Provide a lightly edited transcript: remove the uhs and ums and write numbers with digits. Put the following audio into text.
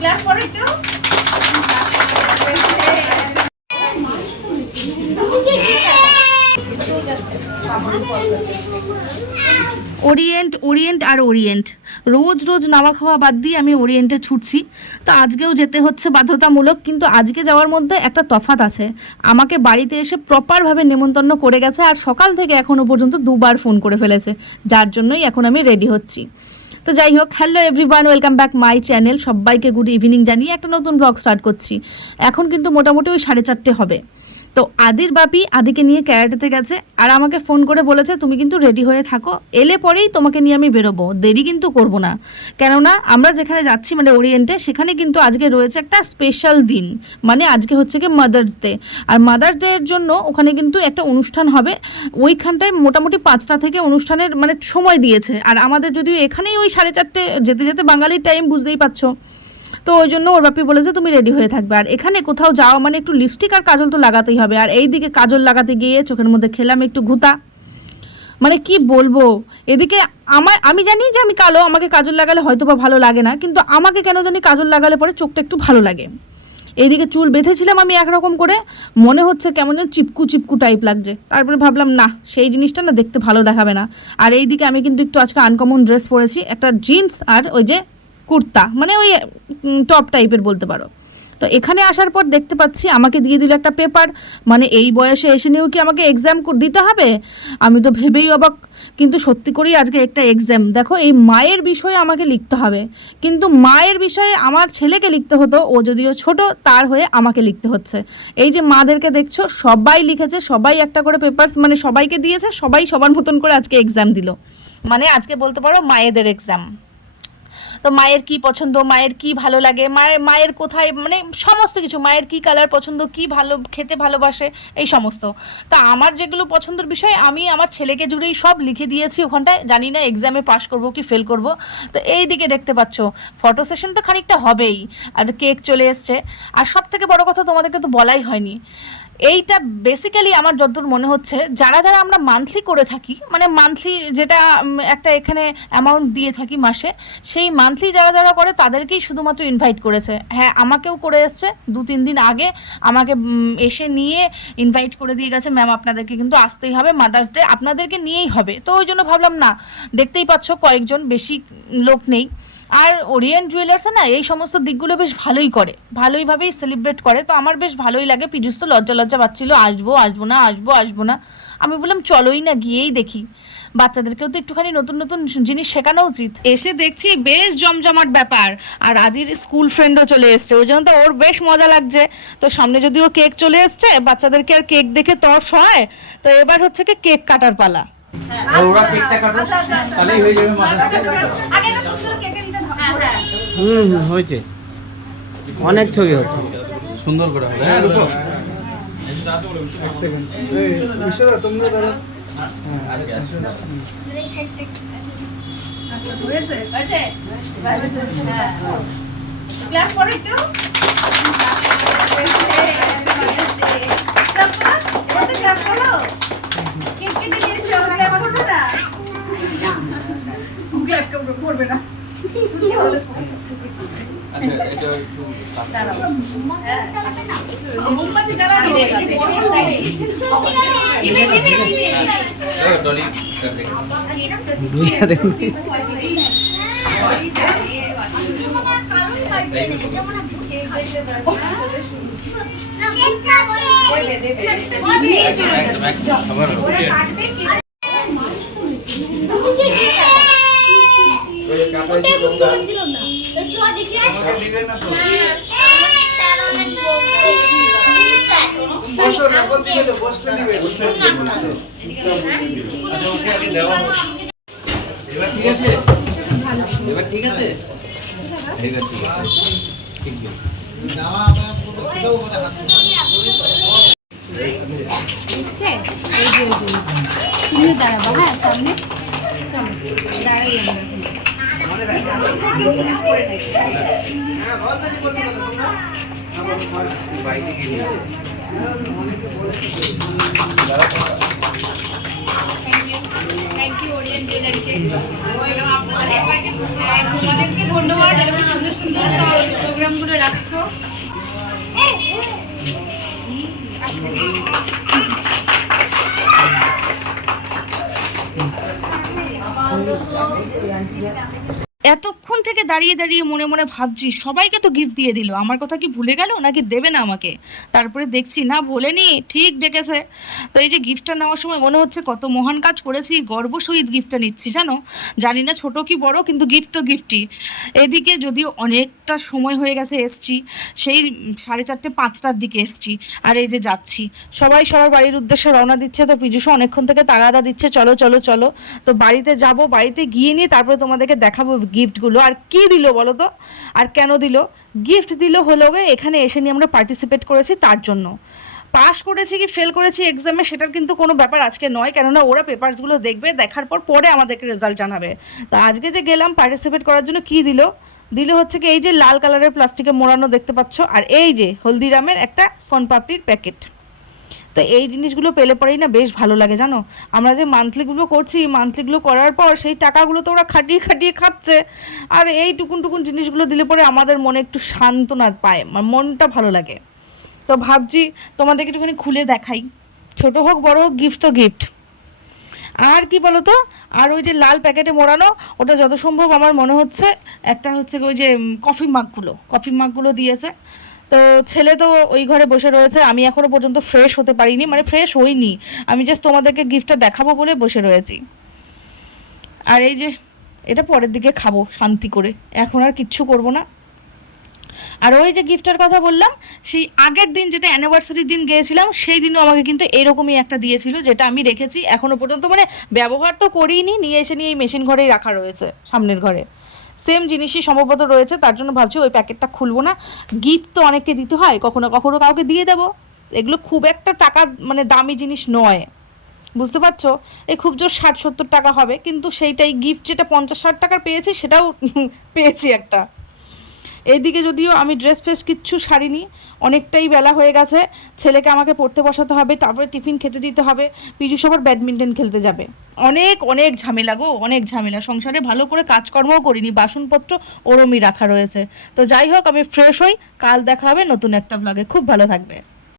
Clap করে একটু। Orient Orient আর Orient, রোজ রোজ নাওয়া খাওয়া বাদ দিয়ে আমি ওরিয়েন্টে ছুটছি। তো আজকেও যেতে হচ্ছে বাধ্যতামূলক, কিন্তু আজকে যাওয়ার মধ্যে একটা তফাৎ আছে। আমাকে বাড়িতে এসে প্রপারভাবে নেমন্তন্ন করে গেছে, আর সকাল থেকে এখনও পর্যন্ত দুবার ফোন করে ফেলেছে, যার জন্যই এখন আমি রেডি হচ্ছি। তো যাই হোক, hello everyone, welcome back my channel. সবাইকে গুড ইভিনিং জানিয়ে একটা নতুন ব্লগ স্টার্ট করছি। এখন কিন্তু মোটামুটি ওই 4:30 হবে। তো আদির বাপি আদিকে নিয়ে ক্যারাটেতে গেছে, আর আমাকে ফোন করে বলেছে তুমি কিন্তু রেডি হয়ে থাকো, এলে পরেই তোমাকে নিয়ে আমি বেরোবো, দেরি কিন্তু করবো না। কেননা আমরা যেখানে যাচ্ছি মানে ওরিয়েন্টে, সেখানে কিন্তু আজকে রয়েছে একটা স্পেশাল দিন, মানে আজকে হচ্ছে কি মাদার্স ডে। আর মাদার্স ডের জন্য ওখানে কিন্তু একটা অনুষ্ঠান হবে। ওইখানটায় মোটামুটি 5টা থেকে অনুষ্ঠানের মানে সময় দিয়েছে, আর আমাদের যদিও এখানেই ওই 4:30 যেতে যেতে বাঙালির টাইম, বুঝতেই পারছো। তো ওই জন্য ওর বাপি বলেছে তুমি রেডি হয়ে থাকবে। আর এখানে কোথাও যাওয়া মানে একটু লিপস্টিক আর কাজল তো লাগাতেই হবে। আর এই দিকে কাজল লাগাতে গিয়ে চোখের মধ্যে খেলাম একটু ঘুতা, মানে কি বলবো। এদিকে আমি জানি যে আমি কালো, আমাকে কাজল লাগালে হয়তো বা ভালো লাগে না, কিন্তু আমাকে কেন জানি কাজল লাগালে পরে চোখটা একটু ভালো লাগে। এইদিকে চুল বেঁধেছিলাম আমি একরকম করে, মনে হচ্ছে কেমন যেন চিপকু চিপকু টাইপ লাগছে। তারপরে ভাবলাম না, সেই জিনিসটা না দেখতে ভালো দেখাবে না। আর এইদিকে আমি কিন্তু একটু আজকে আনকমন ড্রেস পরেছি, একটা জিন্স আর ওই যে কুর্তা, মানে ওই টপ টাইপের বলতে পারো। তো এখানে আসার পর দেখতে পাচ্ছি আমাকে দিয়ে দিল একটা পেপার, মানে এই বয়সে এসে নিয়েও কি আমাকে এক্সাম দিতে হবে? আমি তো ভেবেই অবাক, কিন্তু সত্যি করেই আজকে একটা এক্সাম। দেখো, এই মায়ের বিষয়ে আমাকে লিখতে হবে, কিন্তু মায়ের বিষয়ে আমার ছেলেকে লিখতে হতো, ও যদিও ছোট, তার হয়ে আমাকে লিখতে হচ্ছে। এই যে মাদেরকে দেখছো, সবাই লিখেছে, সবাই একটা করে পেপারস মানে সবাইকে দিয়েছে, সবাই সবার মতন করে আজকে এক্সাম দিল। মানে আজকে বলতে পারো মায়েদের এক্সাম। তো মায়ের কি পছন্দ, মায়ের কি ভালো লাগে, মায়ের কোথায় মানে সমস্ত কিছু, মায়ের কি কালার পছন্দ, কি ভালো খেতে ভালোবাসে, এই সমস্ত। তা আমার যেগুলো পছন্দের বিষয় আমি আমার ছেলেকে জুড়েই সব লিখে দিয়েছি ওখানটায়। জানি না এক্সামে পাস করব কি ফেল করব। তো এই দিকে দেখতে পাচ্ছ ফটো সেশন তো খানিকটা হবেই, আর কেক চলে এসছে। আর সব থেকে বড় কথা তোমাদেরকে তো বলাই হয়নি, এইটা বেসিক্যালি আমার যতদূর মনে হচ্ছে যারা যারা আমরা মান্থলি করে থাকি, মানে মান্থলি যেটা একটা এখানে অ্যামাউন্ট দিয়ে থাকি মাসে, সেই মান্থলি যারা যারা করে তাদেরকেই শুধুমাত্র ইনভাইট করেছে। হ্যাঁ, আমাকেও করে এসছে 2-3 দিন আগে, আমাকে এসে নিয়ে ইনভাইট করে দিয়ে গেছে, ম্যাম আপনাদেরকে কিন্তু আসতেই হবে, মাদার্স ডে আপনাদেরকে নিয়েই হবে। তো ওই জন্য ভাবলাম না, দেখতেই পাচ্ছ কয়েকজন, বেশি লোক নেই। আর ওরিয়েন্ট জুয়েলার্সে না এই সমস্ত দিকগুলো বেশ ভালোই করে, ভালোইভাবেই সেলিব্রেট করে। তো আমার বেশ ভালোই লাগে। পিজুস তো লজ্জা লজ্জা পাচ্ছিলো, আসবো আসবো না, আসবো আসবো না। আমি বললাম চলোই না, গিয়েই দেখি, বাচ্চাদেরকেও তো একটুখানি নতুন নতুন জিনিস শেখানো উচিত। এসে দেখছি বেশ জমজমাট ব্যাপার, আর আদির স্কুল ফ্রেন্ডও চলে এসছে, ওই জন্য তো ওর বেশ মজা লাগছে। তো সামনে যদিও কেক চলে এসছে, বাচ্চাদেরকে আর কেক দেখে তর্স হয়। তো এবার হচ্ছে কি কেক কাটার পালা। ওরা কেকটা কাটো, তাহলেই হয়ে যাবে মাদার্স ডে। আগে একটা সুন্দর কেকের নিতে ধরো। হয়েছে, অনেক ছবি হচ্ছে, সুন্দর করে হবে। হ্যাঁ রুকো, এক সেকেন্ড। এই বিশ্বদা তোমরা দাঁড়াও। আজকে আসো না। এই সাইড থেকে আচ্ছা হয়েছে হয়েছে হ্যাঁ, ক্ল্যাপ করে একটু। ক্ল্যাপ করো, এবারে ক্ল্যাপ করো। কেক কেটে নিয়েছে, ও ক্ল্যাপ করবে না, ক্ল্যাপ করবে না। আচ্ছা এটা একটু দাঁড়াও, মোমবাতি জ্বালানো হয়ে গেছে। এই ডলি দুইটা দেখুন। খাবার এবার ঠিক আছে, এবার ঠিক আছে, এবার ঠিক আছে, শিখবে। দেখছে এই যে তুমিও দাঁড়াবো, হ্যাঁ সামনে দাঁড়াই বাইকে গিয়ে থ্যাংক ইউ ওরিয়েন্ট জুয়েলারিকে, তোমাদেরকে ধন্যবাদ। এরকম সুন্দর সুন্দর সব প্রোগ্রাম এতক্ষণ থেকে দাঁড়িয়ে দাঁড়িয়ে মনে মনে ভাবছি সবাইকে তো গিফট দিয়ে দিল, আমার কথা কি ভুলে গেল নাকি দেবে না আমাকে। তারপরে দেখছি না, ভোলেনি, ঠিক ডেকেছে। তো এই যে গিফটটা নেওয়ার সময় মনে হচ্ছে কত মহান কাজ করেছি, গর্ব সহিত গিফটটা নিচ্ছি জানো। জানি না ছোট কি বড়, কিন্তু গিফট তো গিফটই। এদিকে যদিও অনেকটা সময় হয়ে গেছে এসছি, সেই 4:30 5টার দিকে এসছি, আর এই যে যাচ্ছি, সবাই সবার বাড়ির উদ্দেশ্যে রওনা দিচ্ছে। তো পীযুষও অনেকক্ষণ থেকে তাগাদা দিচ্ছে, চলো চলো চলো। তো বাড়িতে যাব, বাড়িতে গিয়ে নিয়ে তারপরে তোমাদেরকে দেখাবো গিফটগুলো। আর কি দিল বলো তো, আর কেন দিল? গিফট দিল হলো গে এখানে এসে নিয়ে আমরা পার্টিসিপেট করেছি তার জন্য। পাস করেছি কি ফেল করেছি এক্সামে সেটার কিন্তু কোনো ব্যাপার আজকে নয়, কেননা ওরা পেপারসগুলো দেখবে, দেখার পর পরে আমাদেরকে রেজাল্ট জানাবে। তো আজকে যে গেলাম পার্টিসিপেট করার জন্য, কি দিল? দিল হচ্ছে কি এই যে লাল কালারের প্লাস্টিকে মোড়ানো দেখতে পাচ্ছ, আর এই যে হলদিরামের একটা সোনপাপড়ির প্যাকেট। তো এই জিনিসগুলো পেলে পরেই না বেশ ভালো লাগে জানো। আমরা যে মান্থলিগুলো করছি, মান্থলিগুলো করার পর সেই টাকাগুলো তো ওরা খাটিয়ে খাটিয়ে খাচ্ছে, আর এই টুকুন টুকুন জিনিসগুলো দিলে পরে আমাদের মনে একটু সান্ত্বনা পায়, মনটা ভালো লাগে। তো ভাবছি তোমাদেরকে একটুখানি খুলে দেখাই, ছোট হোক বড় হোক গিফট তো গিফট। আর কি বলো তো, আর ওই যে লাল প্যাকেটে মোড়ানো ওটা যত সম্ভব আমার মনে হচ্ছে একটা হচ্ছে ওই যে কফি মাগগুলো দিয়েছে। তো ছেলে তো ওই ঘরে বসে রয়েছে, আমি এখনও পর্যন্ত ফ্রেশ হতে পারিনি, মানে ফ্রেশ হইনি, আমি জাস্ট তোমাদেরকে গিফটটা দেখাবো বলে বসে রয়েছি। আর এই যে এটা পরের দিকে খাবো শান্তি করে, এখন আর কিচ্ছু করব না। আর ওই যে গিফটের কথা বললাম, সেই আগের দিন যেটা অ্যানিভার্সারির দিন গিয়েছিলাম, সেই দিনও আমাকে কিন্তু এরকমই একটা দিয়েছিল, যেটা আমি রেখেছি এখনও পর্যন্ত, মানে ব্যবহার তো করিনি, নিয়ে এসে নিয়ে এই মেশিন ঘরেই রাখা রয়েছে, সামনের ঘরে সেম জিনিসই সম্ভবত রয়েছে। তার জন্য ভাবছি ওই প্যাকেটটা খুলবো না। গিফট তো অনেককে দিতে হয়, কখনো কখনো কাউকে দিয়ে দেবো, এগুলো খুব একটা টাকা মানে দামি জিনিস নয়, বুঝতে পারছো। এই খুব জোর 60-70 টাকা হবে, কিন্তু সেইটাই গিফট যেটা 50-60 টাকার পেয়েছি সেটাও পেয়েছি একটা। এইদিকে যদিও আমি ড্রেস ফ্রেস কিচ্ছু সারিনি, অনেকটাই বেলা হয়ে গেছে, ছেলেকে আমাকে পড়তে বসাতে হবে, তারপরে টিফিন খেতে দিতে হবে, পীযুষ আবার ব্যাডমিন্টন খেলতে যাবে। অনেক অনেক ঝামেলা গো, অনেক ঝামেলা, সংসারে ভালো করে কাজকর্মও করিনি, বাসনপত্র ওরমই রাখা রয়েছে। তো যাই হোক, আমি ফ্রেশ হই, কাল দেখা হবে নতুন একটা ব্লগে, খুব ভালো থাকবে।